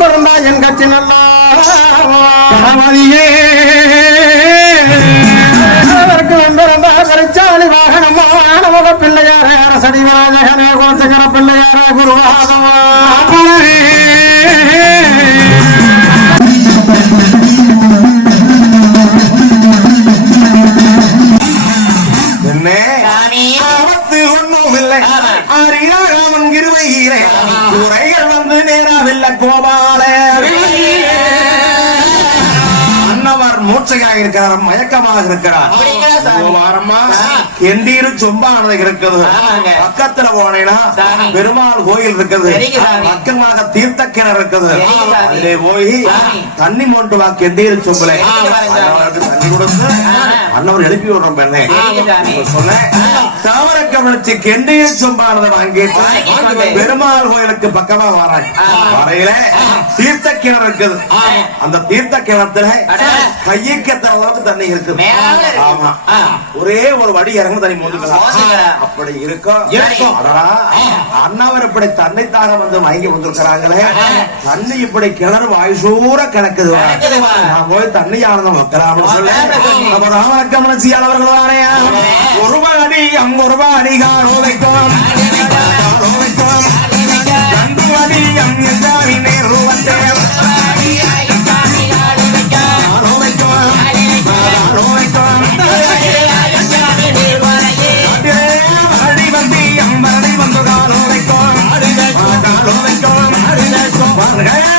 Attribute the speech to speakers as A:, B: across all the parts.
A: பிறந்தா என் கட்சி நல்லா
B: கணவதியே
A: பிறந்தா கரிச்சாலி வாகனமா நமக பிள்ளையார அரசடி ராஜகனே கோச்சகர பிள்ளையார குருவாதமா
B: என்ன? ஆரியாராமன் கிருமையிலே குறைகள் வந்து நேராவில்லை கோபால அன்னவர் மூச்சையாக இருக்கிறார் மயக்கமாக இருக்கிறார்
C: ஆ.
B: எந்தீரு சொம்பானது இருக்குது. பக்கத்துல போனேன்னா. பெருமாள் கோயில் இருக்குது. பக்கமாக தீர்த்த கிணறு இருக்குது. அதிலே போய். தண்ணி மோண்டு வா கெந்தீரு சொம்புல தண்ணி கொடுத்து
C: ஆ.
B: அன்னவர் எழுப்பி விடுறோம் பெண்ணே சொன்னேன் தாவர கவனிச்சு கெண்டைய சொம்பானதை வாங்கிட்டு
C: வாங்கி.
B: பெருமாள் கோயிலுக்கு பக்கமா வராங்க. வரையில தீர்த்த கிணறு இருக்குது. அந்த தீர்த்த கிணத்துல
C: அட.
B: கையைக்கு எத்தனை அளவுக்கு தண்ணி இருக்குது. ஆமா. ஒரே ஒரு வடி இறங்கு தண்ணி மோதுக்கலாம். அப்படி இருக்கும் அண்ணாவர் இப்படி தண்ணி தாக வந்து வாங்கி வந்திருக்கிறாங்களே தண்ணி இப்படி கிணறு வாய்சூர கிடக்குது போய் தண்ணி ஆனந்தம் வைக்கிறான்னு சொல்லி. நம்ம ராமலக்க மனசியால் அவர்கள் வாரையா ஒரு அடி அங்கொரு அடி காணோ வைக்கும். காணோ வைக்கும். ரெண்டு அடி அங்கு ஜாமி நேரு வந்தேன். காணோ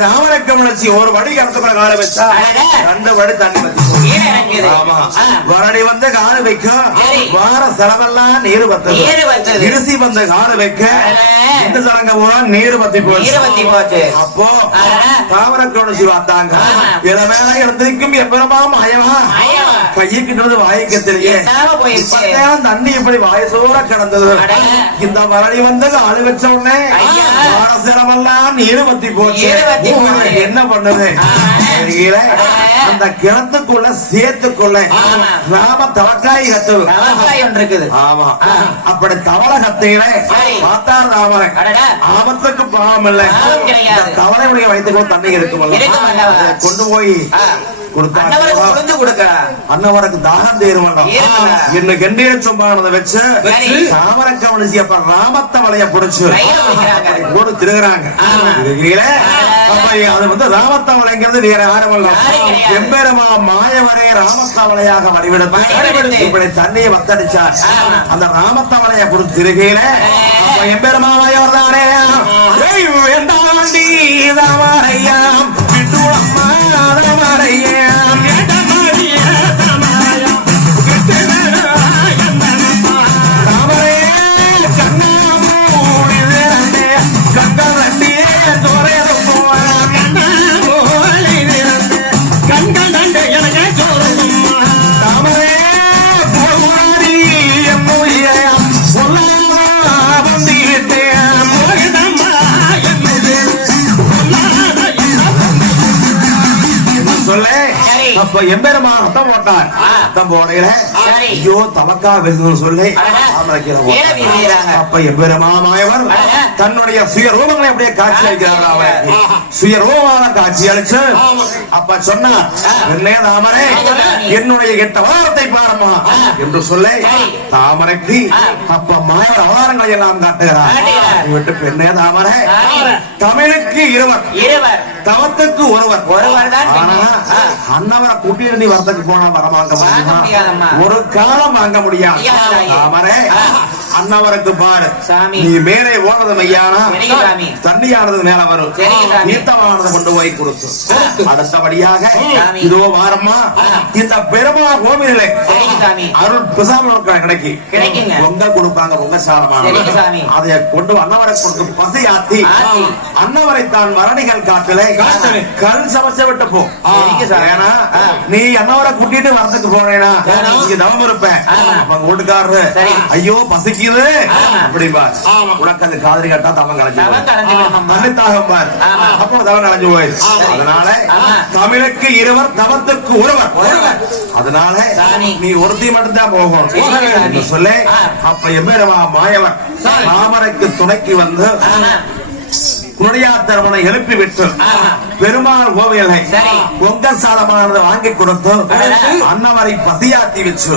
B: தாமரக்க முயற்சி ஒரு வடி கடத்துக்குள்ள கால வச்சா. ரெண்டு வடி தண்ணி வச்சு. வரடி வந்து கால வைக்கும்
C: சரி.
B: வார செலவெல்லாம் நீர் வத்தது. இருசி வந்த கால வைக்க. இந்த சலங்க பூரா நீர் வத்தி போச்சு. அப்போ
C: அடடே.
B: தாமரக்க முயற்சி வந்தாங்க
C: ஆமா.
B: இளமேல இருந்திருக்கும் எப்பறமா மாயமா கையுக்கிட்டு வாய்க்கத்திலேயே தண்ணி இப்படி வாயசோர கிடந்தது
C: அடடே.
B: இந்த வரடி வந்து கால வச்ச உடனே
C: ஐயா.
B: வார சிரமெல்லாம் நீர் வத்தி போச்சு. என்ன பண்ணுது. அந்த கிணத்துக்குள்ள சேத்துக்குள்ள
C: ஆமா.
B: ராம தவக்காய்
C: ஒன்று இருக்குது.
B: ஆமா. அப்படி தவளை கத்தையில ராமனை
C: அடடா.
B: ஆபத்துக்கு பாவம் இல்லை தவளையுடைய வயிற்றுக்குள்ள தண்ணி இருக்குமல்ல கொண்டு போய் அன்னவருக்கு தாகம் தீருமல்ல. என்ன கண்டீர சொம்பானதை வச்சு. தாமரக்க மனுஷி அப்ப புடிச்சு. போட்டு திருகிறாங்க. அது வந்து ராமத்த வளைங்கிறது வேற யாரும்
C: கிடையாது.
B: எம்பெருமா மாயவரே ராமத்த வளையாக வடிவெடுத்து. இப்படி தண்ணியை வத்தடிச்சார். அந்த ராமத்த வளைய புடிச்சு திருகையில எம்பெருமா மாயவர் தானே வேண்டாண்டி தாமரையாம் சொல்லே. அப்ப எம்பெருமா அத்தம் போட்டான்
C: ஆ.
B: அத்தம் போடையில. ஐயோ தமக்கா விருதுன்னு சொல்லி. அப்ப எம்பெருமா மாயவர்
C: அடடா.
B: தன்னுடைய சுய ரூபங்களை அப்படியே காட்சி அளிக்கிறார் அவருக்கு. சுய ரூபமான காட்சி அளிச்சு அப்ப சொன்னா என்னே தாமரை. என்னுடைய எட்டு அவதாரத்தை பாரம்மா
C: ஆ.
B: என்று சொல்ல. தாமரைக்கு. அப்ப மாயவர் அவதாரங்களை எல்லாம் காட்டுகிறார். விட்டு பெண்ணே தாமரை. தமிழுக்கு இருவர்
C: இருவர்
B: தவத்துக்கு ஒருவர்
C: ஒருவர் தான்
B: கூட்டிட்டு நீ வரத்துக்கு போனா வர வாங்க
C: வாங்க முடியாதம்மா.
B: முடியுமா ஒரு காலம் வாங்க முடியாது. அன்னவருக்கு பாரு
C: சாமி.
B: நீ மேலே ஓனது மையானா. தண்ணியானது மேல வரும். தீர்த்தமானது கொண்டு போய் கொடுத்து அடுத்தபடியாக. இதோ வாரம்மா
C: ஆ.
B: இந்த பெருமா கோவிலே. அருள் பிரசாதம்
C: கிடைக்குங்க.
B: பொங்கல் கொடுப்பாங்க பொங்கல். சாதமான அதை கொண்டு அன்னவரை கொடுத்து பசி ஆத்தி. அன்னவரை தான் மரணிகள் காட்டலே
A: காட்டலே.
B: கல் சமைச்ச விட்டு போ. ஏன்னா. நீ அன்னவரை கூட்டிட்டு வரதுக்கு போனேனா. இங்க தவம் இருப்பேன் வீட்டுக்காரரு
C: சரி.
B: ஐயோ பசிக்குது
C: ஆமா.
B: அப்படிம்பா. உனக்கு அது காதலி கட்டா தவம் கலைஞ்சு பார். அப்போ தவம் கலைஞ்சு. அதனால. தமிழுக்கு இருவர் தவத்துக்கு ஒருவர். அதனால. நீ ஒருத்தி மட்டும் தான் போகணும் சொல்லி. அப்ப எம்மேரவா மாயவன். மாமரைக்கு துணைக்கு வந்து
C: ஆமா.
B: குடியாத்தரவனை எழுப்பி விட்டு. பெருமாள்
C: சரி.
B: பொங்கல் சாதமானது வாங்கி கொடுத்து. அன்னவரை பசியாத்தி வச்சு.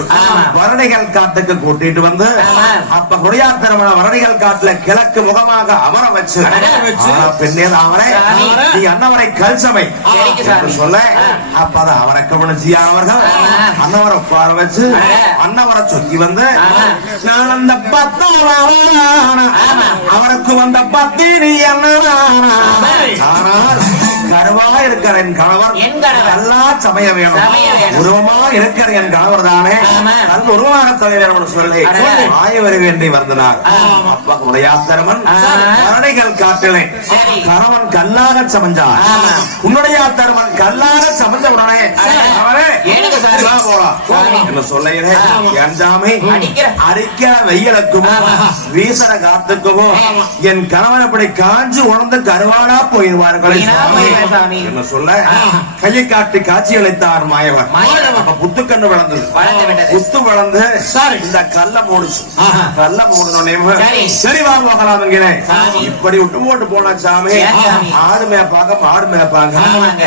B: வரணிகள் காட்டுக்கு கூட்டிட்டு வந்து. அப்ப குடியாத்தரவனை வரணிகள் காட்டுல கிழக்கு முகமாக அமர வச்சு பெண்ணே
C: சாமி.
B: நீ அன்னவரை கல்சமை சொல்ல. அப்ப அதை அவரை கவனிச்சியானவர்கள். அன்னவரை உட்கார வச்சு. அன்னவரை சுத்தி வந்து. நான் அந்த பத்தான
C: ஆமா.
B: அவருக்கு வந்த பத்தினி
C: சரி.
B: ஆனால் கருவா இருக்கிற என் கணவர். நல்லா சமய வேணும். உருவமா இருக்கிற என் கணவர் தானே. நல்ல உருவமாக சமய வேணும்னு சொல்லி. ஆய வர வேண்டி வந்தனார். அப்ப உடையாத்தரமன். கரணைகள் காட்டிலே
C: சரி.
B: கணவன் கல்லாக சமைஞ்சார்
C: ஆமா.
B: உன்னுடைய தருமன் கல்லாக சமைஞ்ச உடனே. அவரே போலாம். என்ன சொல்லுகிறேன்
C: ஆமா.
B: என் சாமி
C: அடிக்கிற.
B: அரிக்கிற வெயிலுக்கும். வீசற காத்துக்கும். என் கணவன் அப்படி காஞ்சு உணர்ந்து கருவாடா போயிடுவார்கள்
C: வீணா போயிடுவேன் சாமி.
B: என்ன சொல்ல கையை காட்டி காட்சி அளித்தார் மாயவன். அப்ப புத்துக்கண்ணு வளர்ந்தது. புத்து வளர்ந்து
A: சரி.
B: இந்த கல்ல மூடுச்சு. கல்ல மூடனே
C: சரி.
B: சரி வா போகலாம் என்கிறேன். இப்படி விட்டு போட்டு போனா சாமி? ஆடு மேய்ப்பாங்க மாடு மேய்ப்பாங்க.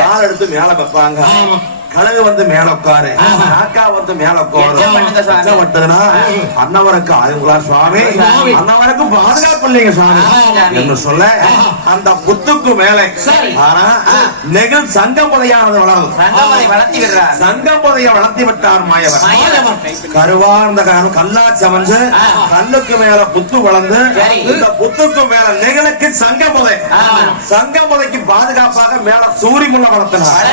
B: கால் எடுத்து மேல வைப்பாங்க. கழுகு வந்து மேல உட்காரு. காக்கா வந்து மேல உட்காரு பட்டதுன்னா அன்னவருக்கு சுவாமி. அன்னவருக்கு பாதுகாப்பு இல்லைங்க சாமி. என்று சொல்ல அந்த புத்துக்கு மேலே. ஆனா. நெகிழ் சங்கம் புதையானது வளரும்
C: சங்கமரை வளர்த்தி
B: விட்டார் மாயவன்
C: மாயவன்.
B: கருவா இருந்த கரு- கல்லா சமைஞ்சு. கல்லுக்கு மேல புத்து வளர்ந்து. இந்த புத்துக்கு மேல நெகிழுக்கு சங்க புதை
C: ஆமா.
B: சங்க புதைக்கு பாதுகாப்பாக மேல சூரி முள்ள வளர்த்தினார்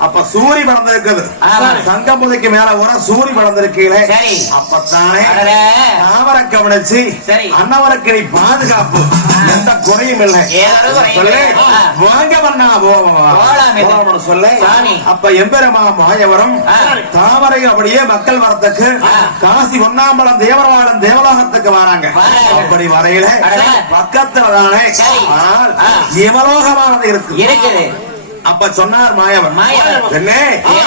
B: அப்ப சூரி வளர்ந்திருக்குது புதைக்கு மேல ஒரு சூரி வளர்ந்திருக்கீங்களே. அப்பத்தானே. தாமரை கவனிச்சு. அன்னவருக்கு நீ பாதுகாப்பு எந்த குறையும் இல்லை. வாங்க பண்ணா. போலாம்னு சொல்லு. அப்ப எம்பெருமா மாயவரம். தாமரை அப்படியே மக்கள் வரத்துக்கு. காசி ஒன்னாம்பலம் தேவரவாளன் தேவலோகத்துக்கு வராங்க. அப்படி வரையில. பக்கத்துல தானே. ஆனால்
C: ஆ.
B: யமலோகமானது இருக்கு அப்ப சொன்னார் மாயவன். என்ன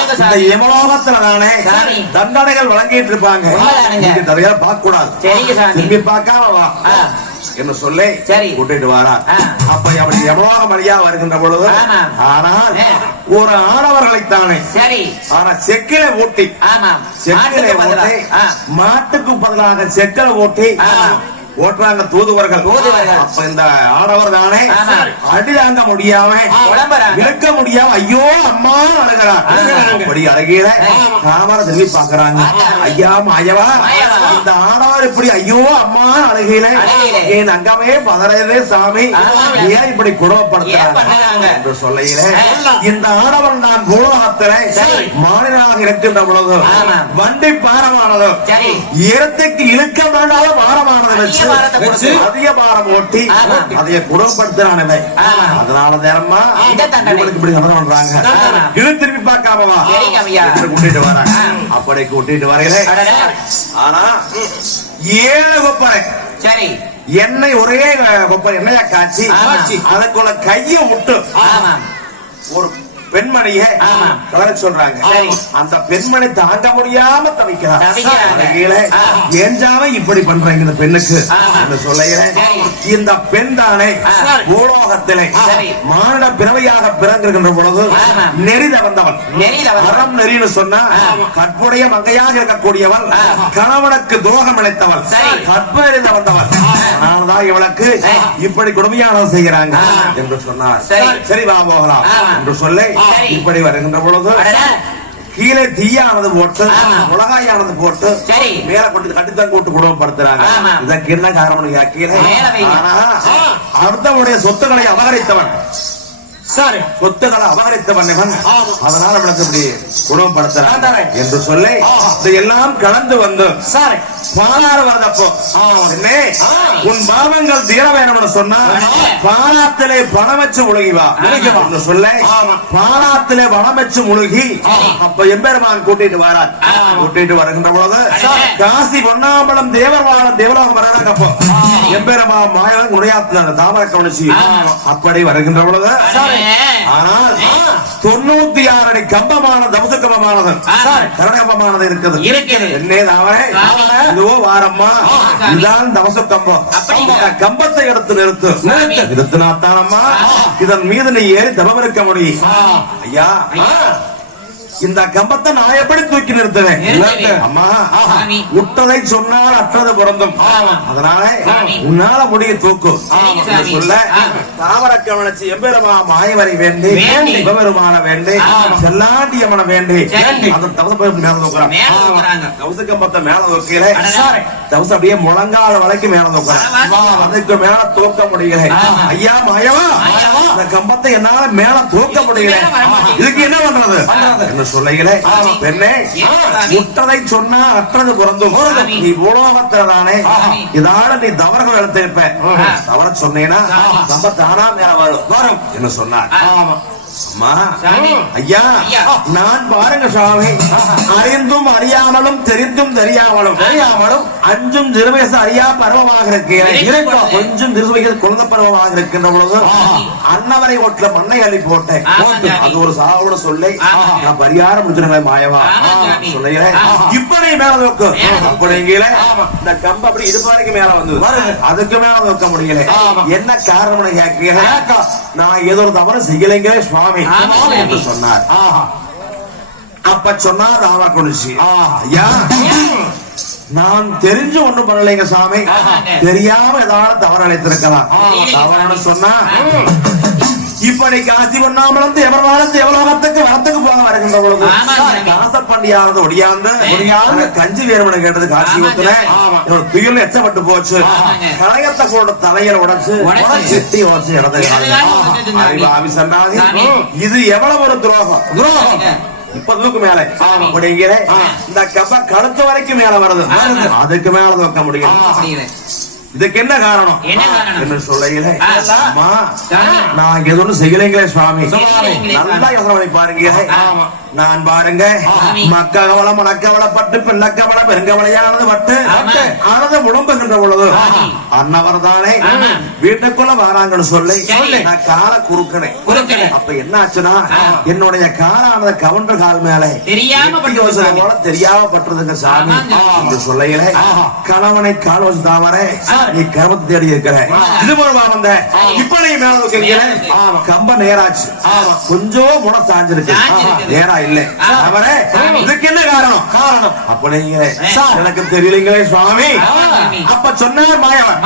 B: இந்த தானே
C: சாமி.
B: தண்டனைகள் வழங்கிட்டு இருப்பாங்க. நீங்க நிறைய பார்க்க கூடாது. திரும்பி பார்க்காம வா. என்று சொல்லி
C: சரி.
B: கூட்டிட்டு வாரா. அப்ப அப்படி யமலோகம் வழியா வருகின்ற பொழுது. ஆனால். ஒரு ஆடவர்களைத்தானே
C: சரி
B: ஆனா செக்கில
C: ஆமாம்
B: செக்கில
C: ஆ.
B: மாட்டுக்கு பதிலாக செக்கில
C: ஆமா.
B: ஓட்டுறாங்க தூதுவர்கள்
C: தூதுவர்கள்.
B: அப்ப இந்த ஆடவர் தானே
C: ஆமா.
B: அடி தாங்க முடியாம. இழுக்க முடியாம ஐயோ அம்மா
C: அழுகுறாங்க.
B: அப்படி அழகிய தாமர திரும்பி பாக்குறாங்க ஐயா மாயவா. இந்த ஆடவர் இப்படி ஐயோ அம்மா அழுகையில. என் அங்கமே பதறதே சாமி. ஏன் இப்படி
C: பண்ணுறாங்க?
B: என்று சொல்லையிலே. இந்த ஆடவன் நான் பூலோகத்திலே. மாநிலமாக இருக்கின்ற பொழுது. வண்டி பாரமானது
C: சரி.
B: இடத்துக்கு இழுக்க வேண்டாத பாரமானது வச்சு. அதிக பாரம் ஓட்டி. அதனால நேரமா இப்படி பண்றாங்க. திரும்பி கூட்டிட்டு வராங்க. அப்படி கூட்டிட்டு வரையிலே. ஆனா ஏழு கொப்பரை.
C: சரி.
B: எண்ணெய் ஒரே கொப்பரை எண்ணெய காய்ச்சி. அதுக்குள்ள கைய விட்டு ஒரு பெண்மணியை. கலர சொல்றாங்க. அந்த பெண்மணி தாங்க முடியாம
C: ஆ.
B: ஏஞ்சாம இப்படி பண்றாங்க இந்த பெண்ணுக்கு சொல்லையிலே. இந்த பெண் தானே. பூலோகத்திலே. மானிட பிறவையாக பிறந்திருக்கின்ற பொழுது நெறித வந்தவள். அறம் நெறின்னு சொன்னா. கற்புடைய மங்கையாக இருக்கக்கூடியவள். கணவனுக்கு துரோகம் இழைத்தவள். கற்பு நெறித வந்தவள் அதனாலதான் இவளுக்கு. இப்படி கொடுமையானது செய்கிறாங்க. என்று சொன்னார்
C: சரி.
B: வா போகலாம். என்று சொல்லி. இப்படி வருகின்ற பொழுது. கீழே தீயானது போட்டு. மிளகாயானது போட்டு. மேல கொண்டு கட்டுத்தான் கூட்டு குடும்பப்படுத்துறாங்க. இதற்கு என்ன காரணம் கீழே. ஆனா சொத்துக்களை அபகரித்தவன்
A: சரி
B: சொத்துக்களை அபகரித்தவன். அதனால அவனுக்கு இப்படி
A: ஆண்டாரே.
B: என்று சொல்லி. இதையெல்லாம் கலந்து வந்து
A: சரி
B: உன் பாவங்கள் தீர வேணும்னு சொன்னா பாலாத்திலே பணம் வச்சு முழுகி வா. சொல்ல பாலாத்திலே பணம் வச்சு முழுகி அப்ப எம்பெருமான் கூட்டிட்டு வரார். கூட்டிட்டு வருகின்ற பொழுது காசி பொன்னாம்பலம் தேவர்வாளம் தேவலோகம் வர்றாங்க அப்போ எம்பெருமா மாயவன் உடையாத்துல தாமரை கவனிச்சு. அப்படி வருகின்ற பொழுது ஆனால் தொண்ணூத்தி ஆறு அடி கம்பமான தமுச கம்பமானது கரணகம்பமானது இருக்குது.
C: இருக்குது.
B: என்னே தாமரை இதுவோ வாரம்மா. இதுதான் தவச கம்பம் கம்பத்தை எடுத்து நிறுத்து. நிறுத்தினாத்தானம்மா? இதன் மீது நீ ஏறி தவம் இருக்க முடியும் ஐயா. இந்த கம்பத்தை நான் எப்படி தூக்கி நிறுத்துவேன். அம்மா. முட்டதை சொன்னால் அற்றது பொருந்தும் அதனால. உன்னால முடிய தூக்கு
C: சரிங்க
B: என்று
C: சாமி.
B: சொல்ல
C: ஆ.
B: தாமர கவனிச்சு எம்பெருமா மாயவரை வேண்டி. சிவபெருமான வேண்டி. செல்லாண்டி அம்மனை வேண்டி. அந்த தவச மேல தூக்குறான். தவச கம்பத்தை மேல தூக்கல. தவச அப்படியே முழங்கால வரைக்கும் மேல தூக்குறான். அதுக்கு மேல தூக்க முடியல. ஐயா மாயவா. இந்த கம்பத்தை என்னால மேல தூக்க முடியல. இதுக்கு என்ன பண்றது என்ன சொல்லுகிறே பெண்ணே? முற்றதை சொன்னா அற்றது பிறந்தும். நீ உலோகத்தில்தானே
C: சாமி.
B: இதால நீ தவறுகள் எடுத்திருப்ப. தவற சொன்னேன்னா. நம்ம தானா மேல வரும் என்ன சொன்னார் நான் பாருங்க சுவாமி அறிந்தும் அறியாமலும் தெரிந்தும் தெரியாமலும் தெரியாமலும் அஞ்சும் திருவயசு அறியா பருவமாக
C: இருக்கும்.
B: கொஞ்சம் திருவயசு குழந்தை பருவமாக இருக்கின்ற பொழுது அன்னவரை ஓட்டுல மண்ணை அள்ளி போட்டேன். அது ஒரு சாவோட சொல்லி. நான் பரிகாரம் முடிச்சிருக்கேன் மாயவா. சொல்லுகிறேன்
C: ஆமா.
B: இப்ப நீ மேல வைக்கு. அப்படிங்கிற. இந்த கம்பு அப்படி இது வரைக்கும் மேல வந்தது. அதுக்கு மேல வைக்க முடியல. என்ன கேட்கிறேன் நான் ஏதோ ஒரு தவறு செய்யலைங்க சுவாமி என்று சொன்னார். அப்ப சொன்னார் ராமகுருஷி ஐயா நான் தெரிஞ்சு ஒண்ணும் பண்ணலைங்க சாமி. தெரியாம ஏதாவது தவறு அழைத்திருக்கலாம்.
C: தெரியலைங்க
B: தவறுன்னு
C: சாமி.
B: சொன்னா இப்படி காசி பண்ணாமலும் எவரவாலும் எவலோகத்துக்கு வரத்துக்கு போக வருகின்ற பொழுது. காசப்பண்டியானது ஒடியாந்து
C: ஒடியாந்து.
B: கஞ்சி வேணும்னு கேட்டது காட்சி. ஊத்துல துயில் எச்சப்பட்டு போச்சு. களையத்தை போட்டு தலையில உடைச்சு. சிட்டி உடைச்சு இறந்து. அறிவாவி சன்னாதி. இது எவ்வளவு ஒரு துரோகம் துரோகம் முப்பதுக்கு மேல. அப்படிங்கிற இந்த கப்ப கழுத்து வரைக்கும் மேல வருது. அதுக்கு மேல தூக்க முடியும். இதுக்கு என்ன காரணம்
C: என்ன
B: சொல்லையில. நான் எதுவும் செய்யலைங்களே சுவாமி நல்லா. யோசனை பண்ணி பாருங்க
C: ஆமா.
B: நான் பாருங்க
C: சாமி.
B: மக்கவளம் மணக்கவளப்பட்டு பிள்ளக்கவளம் பெருங்கவளையானது பட்டு
C: ஆமா.
B: ஆனது முழம்புகின்ற பொழுது. அன்னவர் தானே. வீட்டுக்குள்ள வராங்கன்னு சொல்லி. நான் காலை குறுக்கினேன். அப்ப என்ன ஆச்சுன்னா. என்னுடைய காலானது கவுண்டர் கால் மேல. போல தெரியாம பட்டுறதுங்க சாமி. என்று சொல்லையில கணவனை கால் வச்சு தாமரை நீ கர்மத்தை தேடி இருக்கிற இது மூலமா வந்த இப்ப நீ மேல. கம்ப நேராச்சு கொஞ்சம் முனை சாஞ்சிருக்கு
C: சாஞ்சிருக்குது.
B: இல்ல. அவரே. இதுக்கு என்ன காரணம் காரணம் அப்படிங்கிற. எனக்கு தெரியலங்களே சுவாமி. அப்ப சொன்னார் மாயவன்.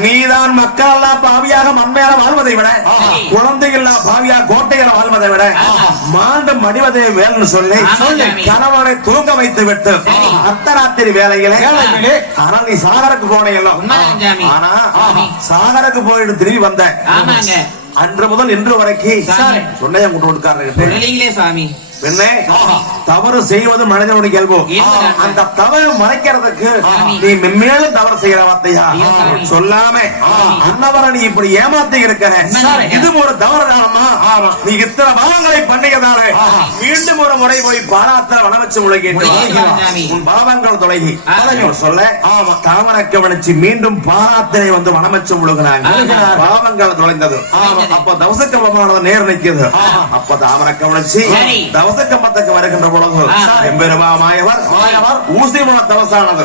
B: நீதான் மக்கள் எல்லாம் பாவியாக மண்மேல வாழ்வதை விட
C: சரி.
B: குழந்தைகள் பாவியா கோட்டையில வாழ்வதை விட மாண்டு மடிவதை வேல்னு சொல்லி. கணவனை தூங்க வைத்து விட்டு. அர்த்தராத்திரி வேலையில நீ சாகருக்கு
C: சாமி.
B: ஆனா. சாகருக்கு போயிட்டு திரும்பி வந்த. அன்று முதல் இன்று வரைக்கும். சொன்னைய
C: சொல்லலீங்களே சாமி
B: பெண்ணே தவறு செய்வது மனிதனுடைய இயல்பு.
C: இயல்புதான்.
B: அந்த தவறு மறைக்கிறதுக்கு. நீ மென்மேலும் தவறு செய்யற வார்த்தையா. சொல்லாம அன்னவரை நீ இப்படி ஏமாத்தி இருக்கிற. இது ஒரு தவறு தானம்மா நீ இத்தனை பாவங்களை பண்ணியதால மீண்டும் ஒரு முறை போய் பாராத்த வனவச்சு முழுகிட்டு
C: முழுகிட்டு சாமி.
B: உன் பாவங்கள் தொலைகி. சொல்ல. தாமரை கவனிச்சு மீண்டும் பாராத்தனை வந்து வனமச்சு முழுகிறாங்க
C: முழுகினார்.
B: பாவங்கள் தொலைந்தது. அப்ப தவசக்கம்பமானது நேர் நிற்கிறது அப்ப தாமரை கவனிச்சு
C: சரி.
B: தவசக்கம்பத்துக்கு வருகின்ற பொழுது
C: ஆ.
B: எம்பெருமா மாயவர் ஊசி மூல தவசானது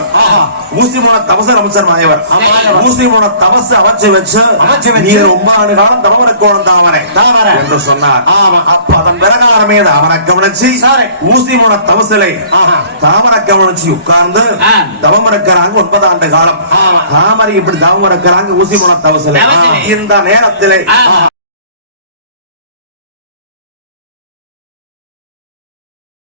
B: ஊசி மூல தவச அமைச்சர் மாயவர் ஊசி மூல தவசு அமைச்சு வச்சு நீ ரொம்ப ஆண்டு காலம் தவமரக்கோணம் தாமரை தாமரை என்று சொன்னார் அப்ப அதன் பிரகாரமே தாமரை கவனிச்சு ஊசி மூல தவசிலை தாமரை கவனிச்சு உட்கார்ந்து. தவம் இருக்கிறாங்க ஒன்பது ஆண்டு காலம் தாமரை இப்படி தவம் இருக்கிறாங்க ஊசி மூல தவசிலை. இந்த நேரத்திலே.